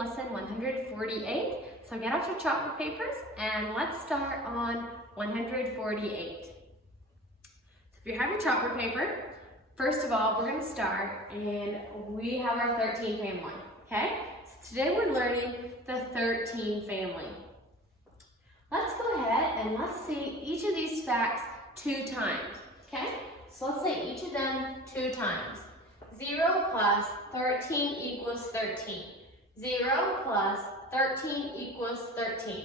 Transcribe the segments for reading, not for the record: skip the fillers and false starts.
lesson 148. So get out your chalkboard papers and let's start on 148. So if you have your chalkboard paper, first of all, we're going to start and we have our 13 family, okay? So today we're learning the 13 family. Let's go ahead and let's see each of these facts 2 times, okay? So let's say each of them 2 times. 0 plus 13 equals 13. 0 plus 13 equals 13.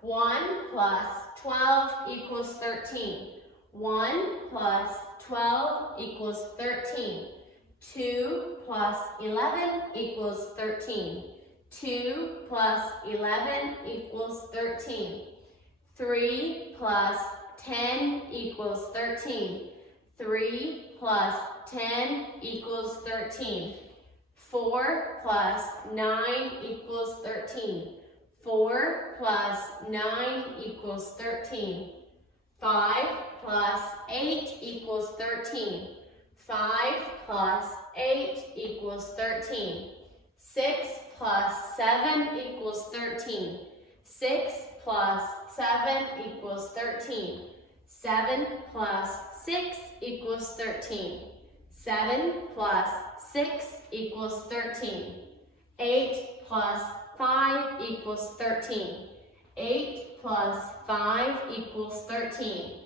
1 plus 12 equals 13. 1 plus 12 equals 13. 2 plus 11 equals 13. 2 plus 11 equals 13. 3 plus 10 equals 13. 3 plus 10 equals 13. 4 plus 9 equals 13. 4 plus 9 equals 13. 5 plus 8 equals 13. 5 plus 8 equals 13. 6 plus 7 equals 13. 6 plus 7 equals 13. 7 plus 6 equals 13. 7 plus 6 equals 13. 8 plus 5 equals 13. 8 plus 5 equals 13.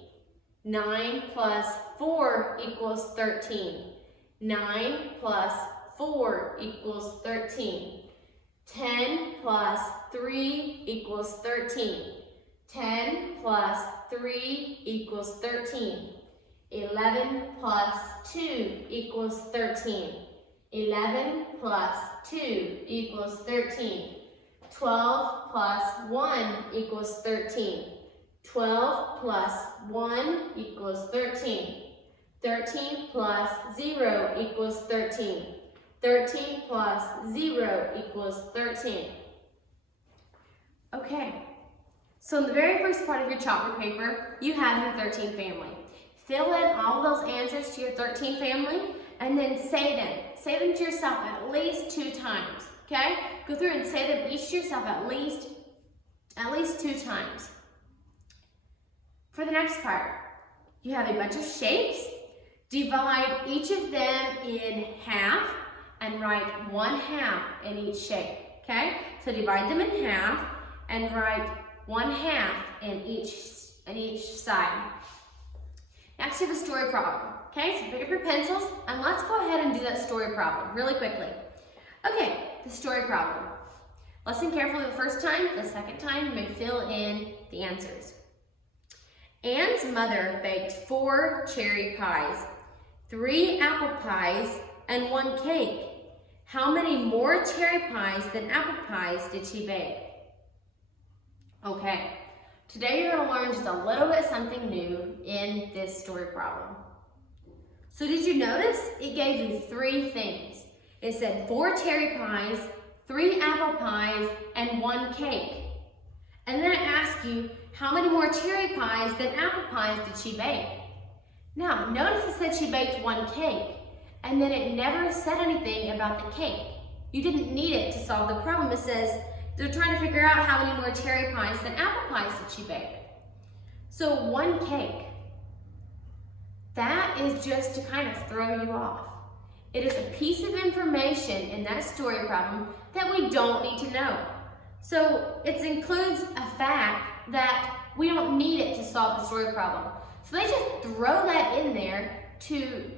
9 plus 4 equals 13. 9 plus 4 equals 13. 10 plus 3 equals 13. 10 plus 3 equals 13. 11 plus 2 equals 13. 11 plus 2 equals 13. 12 plus 1 equals 13. 12 plus 1 equals 13. 13 plus 0 equals 13. 13 plus 0 equals 13. Okay, so in the very first part of your chalkboard paper, you have your 13 family. Fill in all those answers to your 13 family and then say them. Say them to yourself at least 2 times, okay? Go through and say them each to yourself at least 2 times. For the next part, you have a bunch of shapes. Divide each of them in half and write 1/2 in each shape, okay? So divide them in half and write 1/2 in each side. Next, you have a story problem, okay? So pick up your pencils and let's go ahead and do that story problem really quickly. Okay, the story problem. Listen carefully the first time. The second time, you may fill in the answers. Anne's mother baked 4 cherry pies, 3 apple pies, and 1 cake. How many more cherry pies than apple pies did she bake? Okay, today you're going to learn just a little bit something new in this story problem. So did you notice it gave you 3 things? It said 4 cherry pies, 3 apple pies, and 1 cake. And then it asked you, how many more cherry pies than apple pies did she bake? Now, notice it said she baked 1 cake, and then it never said anything about the cake. You didn't need it to solve the problem. It says they're trying to figure out how many more cherry pies than apple pies did she bake. So 1 cake, that is just to kind of throw you off. It is a piece of information in that story problem that we don't need to know. So it includes a fact that we don't need it to solve the story problem. So they just throw that in there to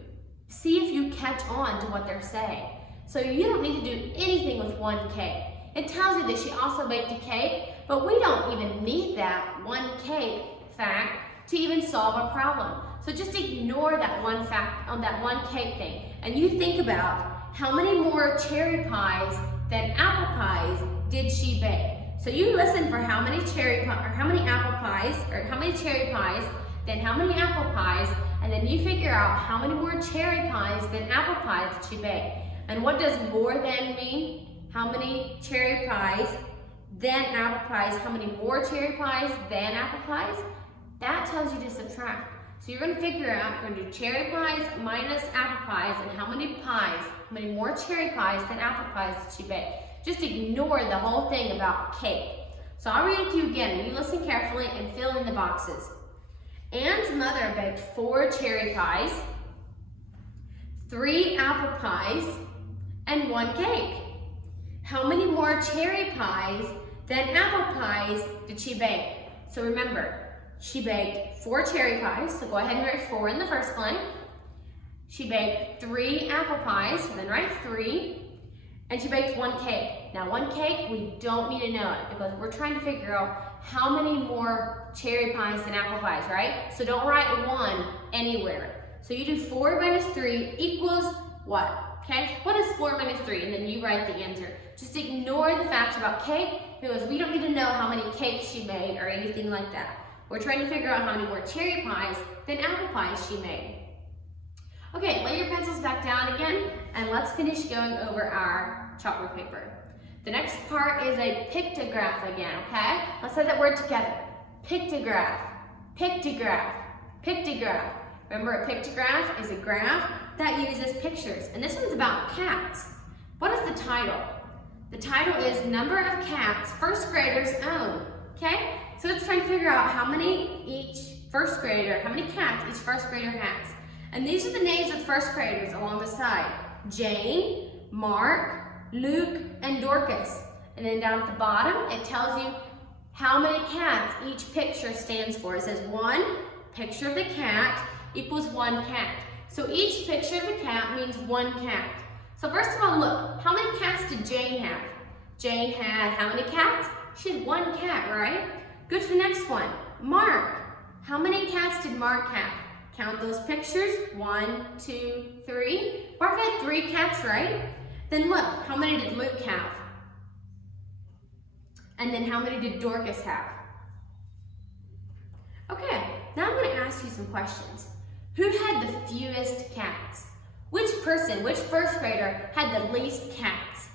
see if you catch on to what they're saying. So you don't need to do anything with 1 cake. It tells you that she also baked a cake, but we don't even need that 1 cake fact to even solve a problem. So just ignore that 1 fact on that 1 cake thing. And you think about how many more cherry pies than apple pies did she bake? So you listen for how many cherry pies, or how many apple pies, or how many cherry pies, then how many apple pies, and then you figure out how many more cherry pies than apple pies did she bake. And what does more than mean? How many cherry pies then apple pies? How many more cherry pies than apple pies? That tells you to subtract. So you're going to figure out, you're going to do cherry pies minus apple pies, and how many more cherry pies than apple pies did she bake. Just ignore the whole thing about cake. So I'll read it to you again. You listen carefully and fill in the boxes. Anne's mother baked 4 cherry pies, 3 apple pies, and 1 cake. How many more cherry pies than apple pies did she bake? So remember, she baked 4 cherry pies, so go ahead and write 4 in the first line. She baked 3 apple pies, so then write 3. And she baked 1 cake. Now 1 cake, we don't need to know it because we're trying to figure out how many more cherry pies than apple pies, right? So don't write 1 anywhere. So you do 4 minus 3 equals what? Okay, what is 4 minus 3? And then you write the answer. Just ignore the facts about cake because we don't need to know how many cakes she made or anything like that. We're trying to figure out how many more cherry pies than apple pies she made. Okay, lay your pencils back down again and let's finish going over our chalkboard paper. The next part is a pictograph again, okay? Let's say that word together. Pictograph, pictograph, pictograph. Remember, a pictograph is a graph that uses pictures. And this one's about cats. What is the title? The title is Number of Cats First Graders Own, okay? So it's trying to figure out how many cats each first grader has. And these are the names of first graders along the side. Jane, Mark, Luke, and Dorcas. And then down at the bottom, it tells you how many cats each picture stands for. It says 1 picture of the cat equals 1 cat. So each picture of the cat means 1 cat. So first of all, look, how many cats did Jane have? Jane had how many cats? She had 1 cat, right? Go to the next one. Mark. How many cats did Mark have? Count those pictures. 1, 2, 3. Mark had 3 cats, right? Then look, how many did Luke have? And then how many did Dorcas have? Okay, now I'm going to ask you some questions. Who had the fewest cats? Which first grader had the least cats?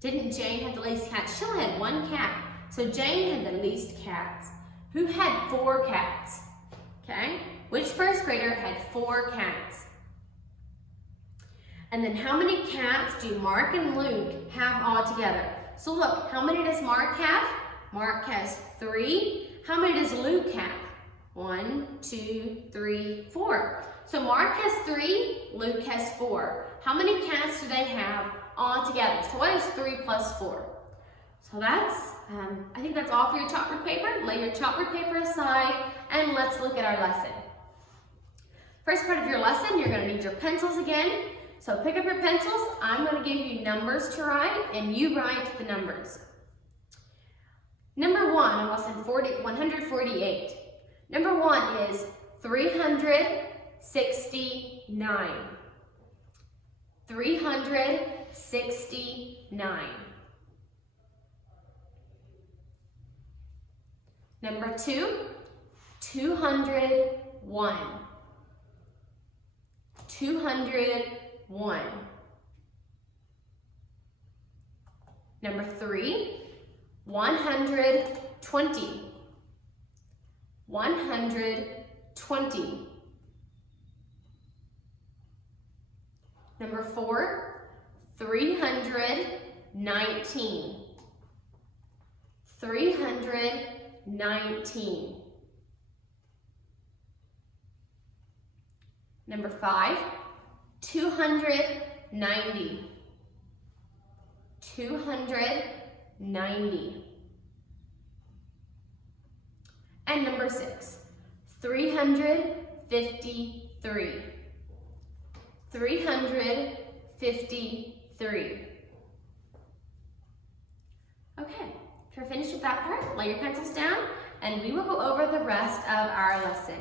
Didn't Jane have the least cats? She only had 1 cat. So Jane had the least cats. Who had 4 cats? Okay, which first grader had 4 cats? And then how many cats do Mark and Luke have all together? So look, how many does Mark have? Mark has 3. How many does Luke have? 1, 2, 3, 4. So Mark has 3, Luke has 4. How many cats do they have all together? So what is 3 plus 4? So that's, I think that's all for your chalkboard paper. Lay your chalkboard paper aside and let's look at our lesson. First part of your lesson, you're going to need your pencils again. So pick up your pencils. I'm going to give you numbers to write and you write the numbers. Number 1 in lesson 148. Number 1 is 369. 369. Number 2, 201. 201. Number 3, 120. 120. Number 4, 319. 319. Number 5, 290. 290. And number 6, 353. 353. Okay, if you're finished with that part, lay your pencils down and we will go over the rest of our lesson.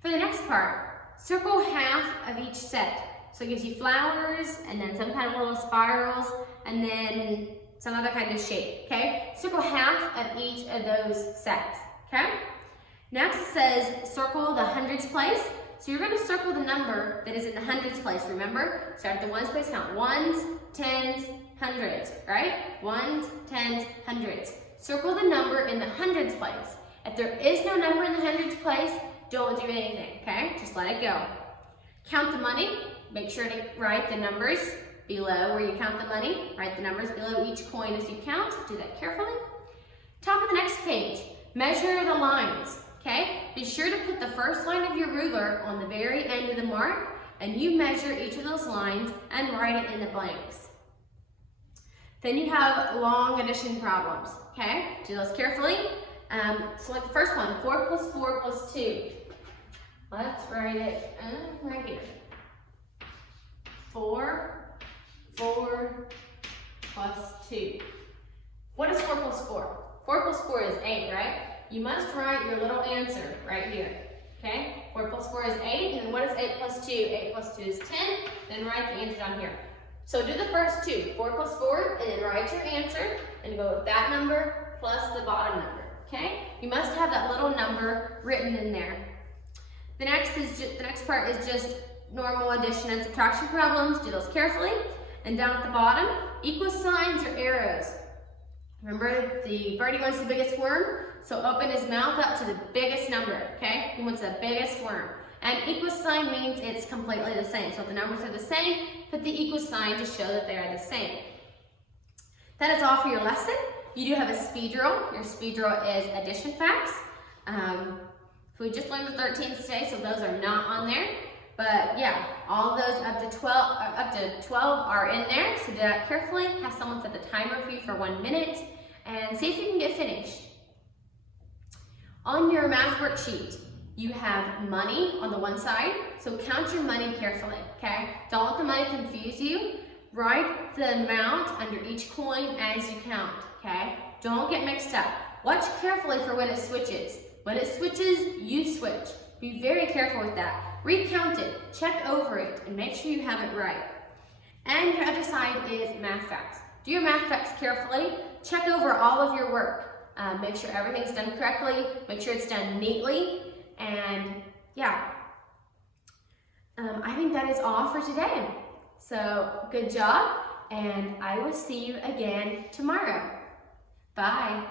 For the next part, circle half of each set. So it gives you flowers and then some kind of little spirals and then some other kind of shape, okay? Circle half of each of those sets, okay? Next it says circle the hundreds place. So you're going to circle the number that is in the hundreds place, remember? Start at the ones place, count ones, tens, hundreds, right? Ones, tens, hundreds. Circle the number in the hundreds place. If there is no number in the hundreds place, don't do anything, okay? Just let it go. Count the money. Make sure to write the numbers below where you count the money, write the numbers below each coin as you count. Do that carefully. Top of the next page, measure the lines, okay? Be sure to put the first line of your ruler on the very end of the mark, and you measure each of those lines and write it in the blanks. Then you have long addition problems, okay? Do those carefully. Select the first one, 4 plus 4 plus 2. Let's write it right here. 4 plus 2. What is 4 plus 4? 4 plus 4 is 8, right? You must write your little answer right here, okay? 4 plus 4 is 8, and then what is 8 plus 2? 8 plus 2 is 10, then write the answer down here. So do the first two, 4 plus 4, and then write your answer, and go with that number plus the bottom number, okay? You must have that little number written in there. The next part is just normal addition and subtraction problems. Do those carefully. And down at the bottom, equal signs or arrows. Remember, the birdie wants the biggest worm, so open his mouth up to the biggest number, okay? He wants the biggest worm. And equal sign means it's completely the same. So if the numbers are the same, put the equal sign to show that they are the same. That is all for your lesson. You do have a speed drill. Your speed drill is addition facts. We just learned the 13s today, so those are not on there. But yeah, all of those up to 12 are in there. So do that carefully. Have someone set the timer for you for 1 minute and see if you can get finished. On your math worksheet, you have money on the one side, so count your money carefully, okay? Don't let the money confuse you. Write the amount under each coin as you count, okay? Don't get mixed up. Watch carefully for when it switches. When it switches, you switch. Be very careful with that. Recount it, check over it, and make sure you have it right. And your other side is math facts. Do your math facts carefully. Check over all of your work. Make sure everything's done correctly. Make sure it's done neatly. And yeah, I think that is all for today. So good job, and I will see you again tomorrow. Bye.